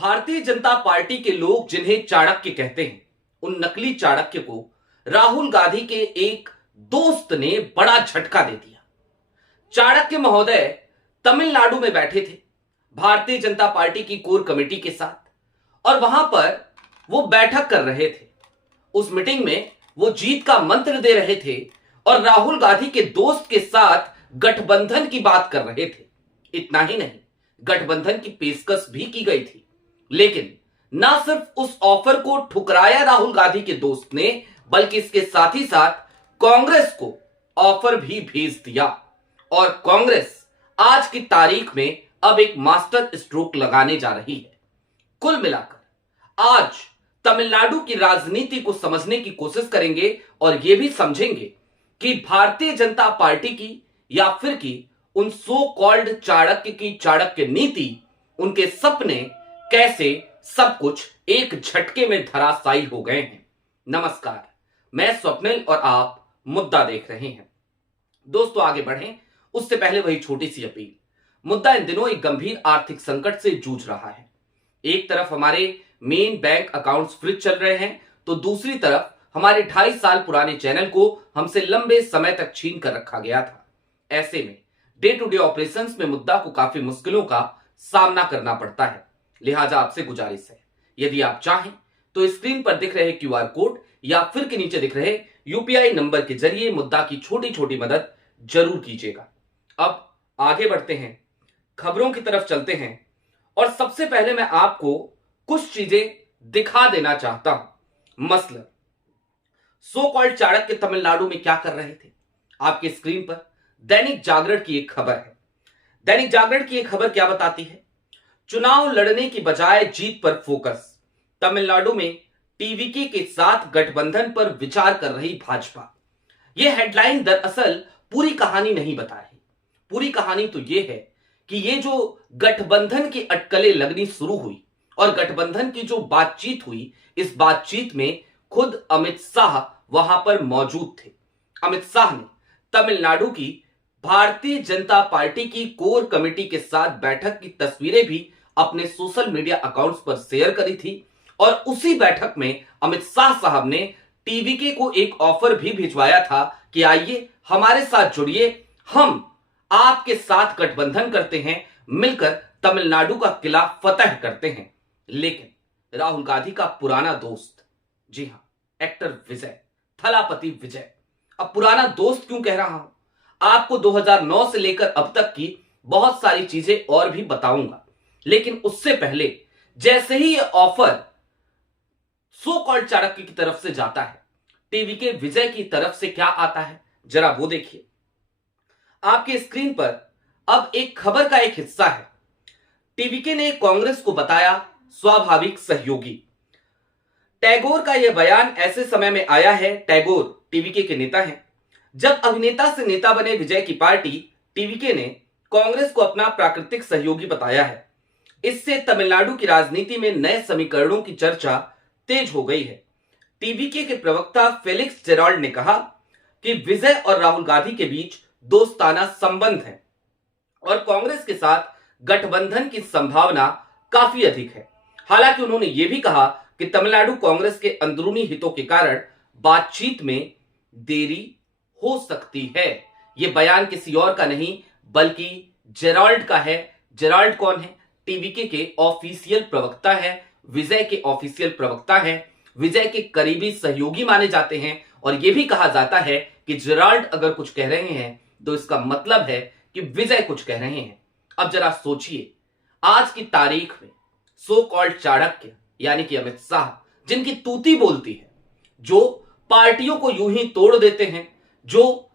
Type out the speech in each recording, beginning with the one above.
Bharatiya Janata party के लोग जिन्हें चाणक्य कहते हैं, उन नकली चाणक्य को राहुल गांधी के एक दोस्त ने बड़ा झटका दे दिया। चाणक्य महोदय तमिलनाडु में बैठे थे भारतीय जनता पार्टी की कोर कमेटी के साथ और वहां पर वो बैठक कर रहे थे। उस मीटिंग में वो जीत का मंत्र दे रहे थे और राहुल गांधी के दोस्त के साथ गठबंधन की बात कर रहे थे। इतना ही नहीं, गठबंधन की पेशकश भी की गई थी, लेकिन ना सिर्फ उस ऑफर को ठुकराया राहुल गांधी के दोस्त ने, बल्कि इसके साथ ही साथ कांग्रेस को ऑफर भी भेज दिया। और कांग्रेस आज की तारीख में अब एक मास्टर स्ट्रोक लगाने जा रही है। कुल मिलाकर आज तमिलनाडु की राजनीति को समझने की कोशिश करेंगे और यह भी समझेंगे कि भारतीय जनता पार्टी की या फिर की उन सो कॉल्ड चाणक्य की चाणक्य नीति, उनके सपने कैसे सब कुछ एक झटके में धराशायी हो गए हैं। नमस्कार, मैं स्वप्निल और आप मुद्दा देख रहे हैं। दोस्तों, आगे बढ़ें उससे पहले वही छोटी सी अपील। मुद्दा इन दिनों एक गंभीर आर्थिक संकट से जूझ रहा है। एक तरफ हमारे मेन बैंक अकाउंट्स फ्रीज चल रहे हैं, तो दूसरी तरफ हमारे 2.5 साल पुराने चैनल को हमसे लंबे समय तक छीन कर रखा गया था। ऐसे में डे टू डे ऑपरेशंस में मुद्दा को काफी मुश्किलों का सामना करना पड़ता है। लिहाजा आपसे गुजारिश है, यदि आप चाहें तो स्क्रीन पर दिख रहे क्यूआर कोड या फिर के नीचे दिख रहे यूपीआई नंबर के जरिए मुद्दा की छोटी छोटी मदद जरूर कीजिएगा। अब आगे बढ़ते हैं, खबरों की तरफ चलते हैं और सबसे पहले मैं आपको कुछ चीजें दिखा देना चाहता हूं। मसलन सो कॉल्ड चाणक्य तमिलनाडु में क्या कर रहे थे। आपके स्क्रीन पर दैनिक जागरण की एक खबर है। दैनिक जागरण की एक खबर क्या बताती है? चुनाव लड़ने की बजाय जीत पर फोकस, तमिलनाडु में टीवीके के साथ गठबंधन पर विचार कर रही भाजपा। यह हेडलाइन दरअसल पूरी कहानी नहीं बता रही। पूरी कहानी तो यह है कि ये जो गठबंधन की अटकलें लगनी शुरू हुई और गठबंधन की जो बातचीत हुई, इस बातचीत में खुद अमित शाह वहां पर मौजूद थे। अमित शाह ने तमिलनाडु की भारतीय जनता पार्टी की कोर कमेटी के साथ बैठक की तस्वीरें भी अपने सोशल मीडिया अकाउंट्स पर शेयर करी थी और उसी बैठक में अमित शाह साहब ने टीवीके को एक ऑफर भी भिजवाया था कि आइए हमारे साथ जुड़िए, हम आपके साथ गठबंधन करते हैं, मिलकर तमिलनाडु का किला फतह करते हैं। लेकिन राहुल गांधी का पुराना दोस्त, जी हां, एक्टर विजय, थलापति विजय। अब पुराना दोस्त क्यों कह रहा हूं? आपको 2009 से लेकर अब तक की बहुत सारी चीजें और भी बताऊंगा, लेकिन उससे पहले जैसे ही यह ऑफर सो कॉल्ड चाणक्य की तरफ से जाता है, टीवीके विजय की तरफ से क्या आता है जरा वो देखिए। आपके स्क्रीन पर अब एक खबर का एक हिस्सा है। टीवीके ने कांग्रेस को बताया स्वाभाविक सहयोगी। टैगोर का यह बयान ऐसे समय में आया है, टैगोर टीवीके के नेता हैं, जब अभिनेता से नेता बने विजय की पार्टी टीवीके ने कांग्रेस को अपना प्राकृतिक सहयोगी बताया है। इससे तमिलनाडु की राजनीति में नए समीकरणों की चर्चा तेज हो गई है। टीवीके के प्रवक्ता फेलिक्स जेराल्ड ने कहा कि विजय और राहुल गांधी के बीच दोस्ताना संबंध है और कांग्रेस के साथ गठबंधन की संभावना काफी अधिक है। हालांकि उन्होंने यह भी कहा कि तमिलनाडु कांग्रेस के अंदरूनी हितों के कारण बातचीत में देरी हो सकती है। यह बयान किसी और का नहीं बल्कि जेराल्ड का है। जेराल्ड कौन है? टीवीके के ऑफिशियल प्रवक्ता है, विजय के ऑफिशियल प्रवक्ता है, विजय के करीबी सहयोगी माने जाते हैं। और यह भी कहा जाता है कि जेराल्ड अगर कुछ कह रहे हैं तो इसका मतलब है कि विजय कुछ कह रहे हैं। अब जरा सोचिए, आज की तारीख में सो कॉल्ड चाणक्य यानी कि अमित शाह, जिनकी तूती बोलती है, जो पार्टियों को यूं ही तोड़ देते हैं, जो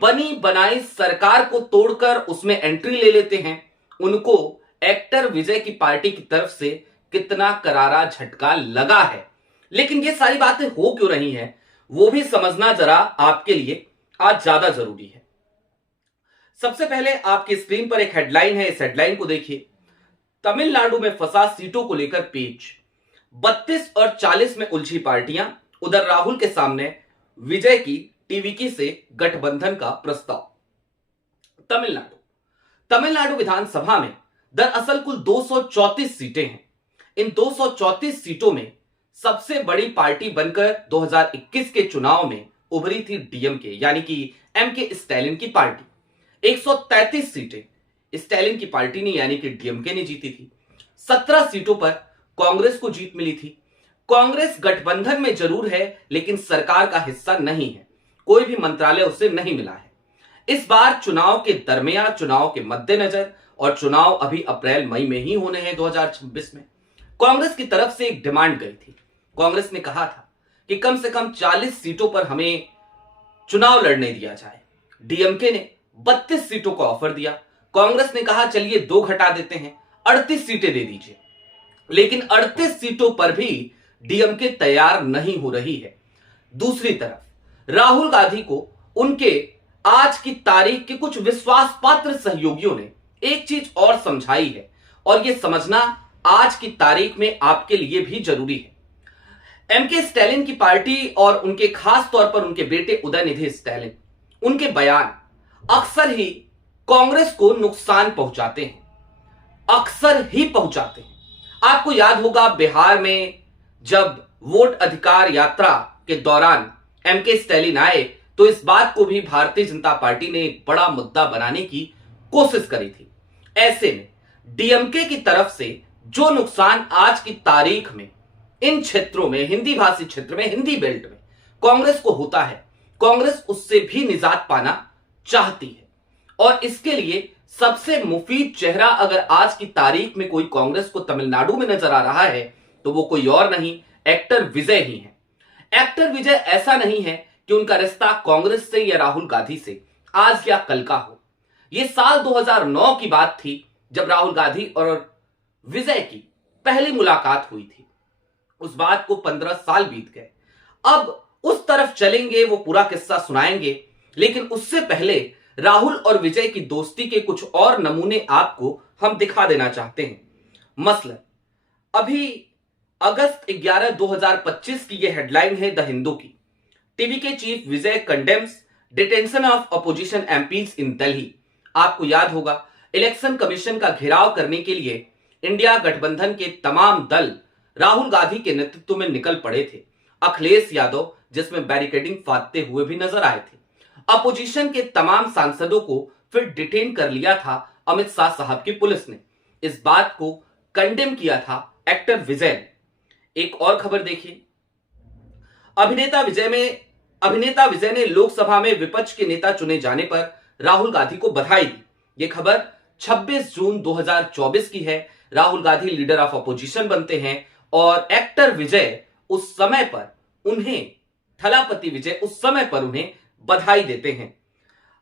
बनी बनाई सरकार को तोड़कर उसमें एंट्री ले लेते हैं, उनको एक्टर विजय की पार्टी की तरफ से कितना करारा झटका लगा है। लेकिन ये सारी बातें हो क्यों रही हैं, वो भी समझना जरा आपके लिए आज ज्यादा जरूरी है। सबसे पहले आपकी स्क्रीन पर एक हेडलाइन है, इस हेडलाइन को देखिए। तमिलनाडु में फंसा सीटों को लेकर पेच, 32 और 40 में उलझी पार्टियां। उधर राहुल के सामने विजय की टीवीके से गठबंधन का प्रस्ताव। तमिलनाडु विधानसभा में दरअसल कुल 234 सीटें हैं। इन 234 सीटों में सबसे बड़ी पार्टी बनकर 2021 के चुनाव में उभरी थी डीएमके यानी कि एमके स्टैलिन की पार्टी। 133 सीटें स्टैलिन की पार्टी ने यानी कि डीएमके ने जीती थी। 17 सीटों पर कांग्रेस को जीत मिली थी। कांग्रेस गठबंधन में जरूर है लेकिन सरकार का हिस्सा नहीं है, कोई भी मंत्रालय उसे नहीं मिला है। इस बार चुनाव के दरमियान, चुनाव के मद्देनजर, और चुनाव अभी अप्रैल मई में ही होने हैं 2026 में, कांग्रेस की तरफ से एक डिमांड गई थी। कांग्रेस ने कहा था कि कम से कम 40 सीटों पर हमें चुनाव लड़ने दिया जाए। डीएमके ने 32 सीटों का ऑफर दिया। कांग्रेस ने कहा चलिए 2 घटा देते हैं, 38 सीटें दे दीजिए। लेकिन 38 सीटों पर भी डीएमके तैयार नहीं हो रही है। दूसरी तरफ राहुल गांधी को उनके आज की तारीख के कुछ विश्वास पात्र सहयोगियों ने एक चीज और समझाई है, और यह समझना आज की तारीख में आपके लिए भी जरूरी है। एमके स्टैलिन की पार्टी और उनके खास तौर पर उनके बेटे उदयनिधि स्टैलिन, उनके बयान अक्सर ही कांग्रेस को नुकसान पहुंचाते हैं, अक्सर ही पहुंचाते हैं। आपको याद होगा बिहार में जब वोट अधिकार यात्रा के दौरान एमके स्टैलिन आए तो इस बात को भी भारतीय जनता पार्टी ने एक बड़ा मुद्दा बनाने की कोशिश करी थी। ऐसे में डीएमके की तरफ से जो नुकसान आज की तारीख में इन क्षेत्रों में, हिंदी भाषी क्षेत्र में, हिंदी बेल्ट में कांग्रेस को होता है, कांग्रेस उससे भी निजात पाना चाहती है। और इसके लिए सबसे मुफीद चेहरा अगर आज की तारीख में कोई कांग्रेस को तमिलनाडु में नजर आ रहा है तो वो कोई और नहीं, एक्टर विजय ही है। एक्टर विजय ऐसा नहीं है कि उनका रिश्ता कांग्रेस से या राहुल गांधी से आज या कल का हो। यह साल 2009 की बात थी जब राहुल गांधी और विजय की पहली मुलाकात हुई थी। उस बात को 15 साल बीत गए। अब उस तरफ चलेंगे, वो पूरा किस्सा सुनाएंगे, लेकिन उससे पहले राहुल और विजय की दोस्ती के कुछ और नमूने आपको हम दिखा देना चाहते हैं। मसलन अभी अगस्त 11, 2025 की यह हेडलाइन है द हिंदू की। टीवी के chief Vijay condemns detention of opposition MPs in Delhi. आपको याद होगा इलेक्शन कमीशन का घेराव करने के लिए इंडिया गठबंधन के तमाम दल राहुल गांधी के नेतृत्व में निकल पड़े थे। अखिलेश यादव जिसमें बैरिकेडिंग फादते हुए भी नजर आए थे। अपोजिशन के तमाम सांसदों को फिर डिटेन कर लिया था अमित शाह साहब की पुलिस ने। इस बात को कंडेम किया था एक्टर विजय ने। एक और खबर देखिए, अभिनेता विजय ने लोकसभा में विपक्ष के नेता चुने जाने पर राहुल गांधी को बधाई दी। यह खबर 26 जून 2024 की है। Rahul Gandhi leader of opposition बनते हैं और एक्टर विजय उस समय पर उन्हें, थलापति विजय उस समय पर उन्हें बधाई देते हैं।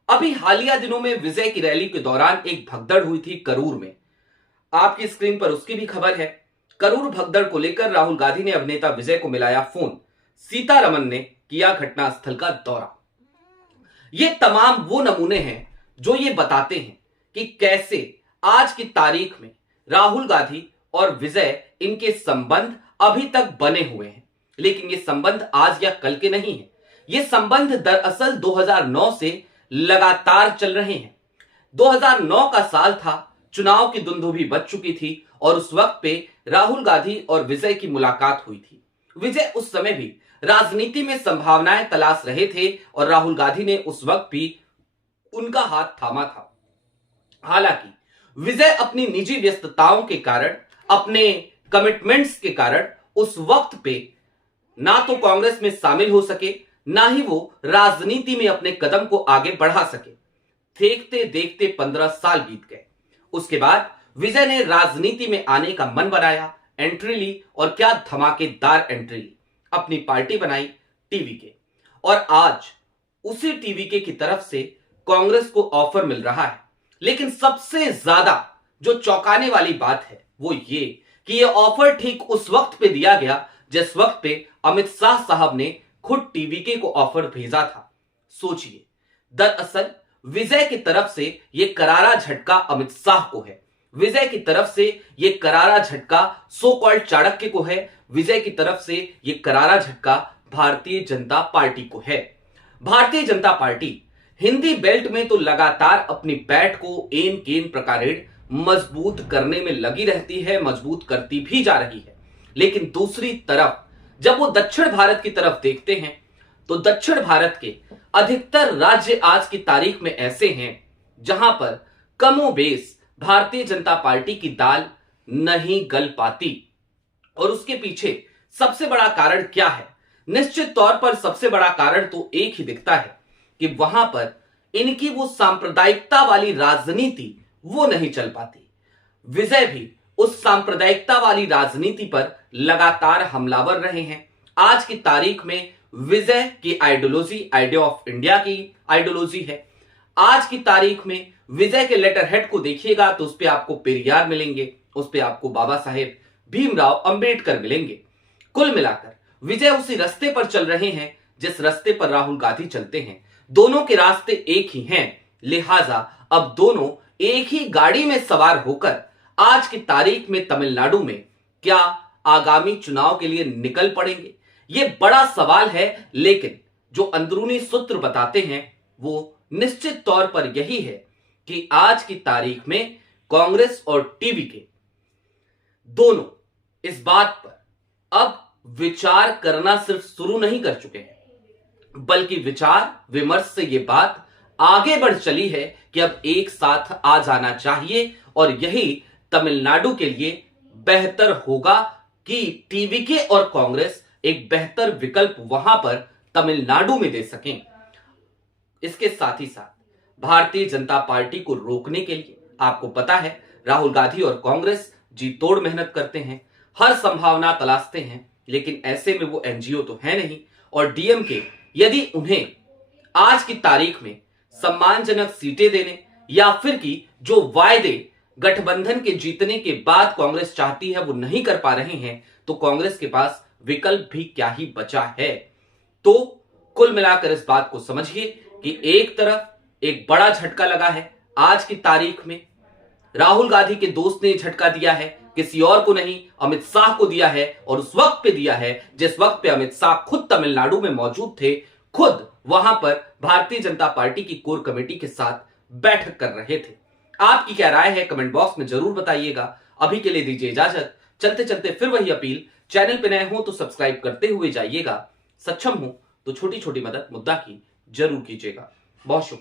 अभी हालिया दिनों में विजय की रैली के दौरान एक भगदड़ हुई थी करूर में। आपकी स्क्रीन पर उसकी भी खबर है। करूर भगदड़ को लेकर राहुल गांधी ने अभिनेता विजय को मिलाया फोन। सीतारमन ने किया घटनास्थल का दौरा। ये तमाम वो नमूने हैं जो ये बताते हैं कि कैसे आज की तारीख में राहुल गांधी और विजय, इनके संबंध अभी तक बने हुए हैं। लेकिन ये संबंध आज या कल के नहीं है। ये संबंध दरअसल 2009 से लगातार चल रहे हैं। 2009 का साल था, चुनाव की दुंदुभी बज चुकी थी और उस वक्त पे राहुल गांधी और विजय की मुलाकात हुई थी। विजय उस समय भी राजनीति में संभावनाएं तलाश रहे थे और राहुल गांधी ने उस वक्त भी उनका हाथ थामा था। हालांकि विजय अपनी निजी व्यस्तताओं के कारण, अपने कमिटमेंट्स के कारण उस वक्त पे ना तो कांग्रेस में शामिल हो सके, ना ही वो राजनीति में अपने कदम को आगे बढ़ा सके। देखते देखते 15 साल बीत गए। उसके बाद विजय ने राजनीति में आने का मन बनाया, एंट्री ली, और क्या धमाकेदार एंट्री ली। अपनी पार्टी बनाई टीवीके, और आज उसी टीवीके की तरफ से कांग्रेस को ऑफर मिल रहा है। लेकिन सबसे ज्यादा जो चौंकाने वाली बात है वो ये कि ये ऑफर ठीक उस वक्त पे दिया गया जिस वक्त पे अमित शाह साहब ने खुद टीवीके को ऑफर भेजा था। सोचिए, दरअसल विजय की तरफ से यह करारा झटका अमित शाह को है। विजय की तरफ से यह करारा झटका सो कॉल्ड चाणक्य को है। विजय की तरफ से यह करारा झटका भारतीय जनता पार्टी को है। भारतीय जनता पार्टी हिंदी बेल्ट में तो लगातार अपनी बैठ को एन केन प्रकारेण मजबूत करने में लगी रहती है, मजबूत करती भी जा रही है। लेकिन दूसरी तरफ जब वो दक्षिण भारत की तरफ देखते हैं तो दक्षिण भारत के अधिकतर राज्य आज की तारीख में ऐसे हैं जहां पर कमोबेश भारतीय जनता पार्टी की दाल नहीं गल पाती। और उसके पीछे सबसे बड़ा कारण क्या है? निश्चित तौर पर सबसे बड़ा कारण तो एक ही दिखता है कि वहां पर इनकी वो सांप्रदायिकता वाली राजनीति वो नहीं चल पाती। विजय भी उस सांप्रदायिकता वाली राजनीति पर लगातार हमलावर रहे हैं। आज की तारीख में विजय की आइडियोलॉजी आइडिया ऑफ इंडिया की आइडियोलॉजी है। आज की तारीख में विजय के लेटर हेड को देखिएगा तो उस पे आपको पेरियार मिलेंगे, उस पे आपको बाबा साहेब भीमराव अंबेडकर मिलेंगे। कुल मिलाकर विजय उसी रास्ते पर चल रहे हैं जिस रास्ते पर राहुल गांधी चलते हैं। दोनों के रास्ते एक ही हैं, लिहाजा अब दोनों एक ही गाड़ी में सवार होकर आज की तारीख में तमिलनाडु में क्या आगामी चुनाव के लिए निकल पड़ेंगे, यह बड़ा सवाल है। लेकिन जो अंदरूनी सूत्र बताते हैं वो निश्चित तौर पर यही है कि आज की तारीख में कांग्रेस और टीवीके दोनों इस बात पर अब विचार करना सिर्फ शुरू नहीं कर चुके हैं, बल्कि विचार विमर्श से यह बात आगे बढ़ चली है कि अब एक साथ आ जाना चाहिए और यही तमिलनाडु के लिए बेहतर होगा कि टीवीके और कांग्रेस एक बेहतर विकल्प वहां पर तमिलनाडु में दे सकें। इसके साथ ही साथ भारतीय जनता पार्टी को रोकने के लिए आपको पता है राहुल गांधी और कांग्रेस जी तोड़ मेहनत करते हैं, हर संभावना तलाशते हैं, लेकिन ऐसे में वो एनजीओ तो है नहीं। और डीएमके यदि उन्हें आज की तारीख में सम्मानजनक सीटें देने या फिर कि जो वायदे गठबंधन के जीतने के बाद कांग्रेस चाहती है वो नहीं कर पा रहे हैं, तो कांग्रेस के पास विकल्प भी क्या ही बचा है। तो कुल मिलाकर इस बात को समझिए कि एक तरफ एक बड़ा झटका लगा है आज की तारीख में, राहुल गांधी के दोस्त ने झटका दिया है, किसी और को नहीं अमित शाह को दिया है। और उस वक्त पे दिया है जिस वक्त पे अमित शाह खुद तमिलनाडु में मौजूद थे, खुद वहां पर भारतीय जनता पार्टी की कोर कमेटी के साथ बैठक कर रहे थे। आपकी क्या राय है कमेंट बॉक्स में जरूर बताइएगा। अभी के लिए दीजिए इजाजत। चलते चलते फिर वही अपील, चैनल पे नए हो तो सब्सक्राइब करते हुए जाइएगा, सक्षम हो तो छोटी छोटी मदद मुद्दा की जरूर कीजिएगा। बहुत शुक्रिया।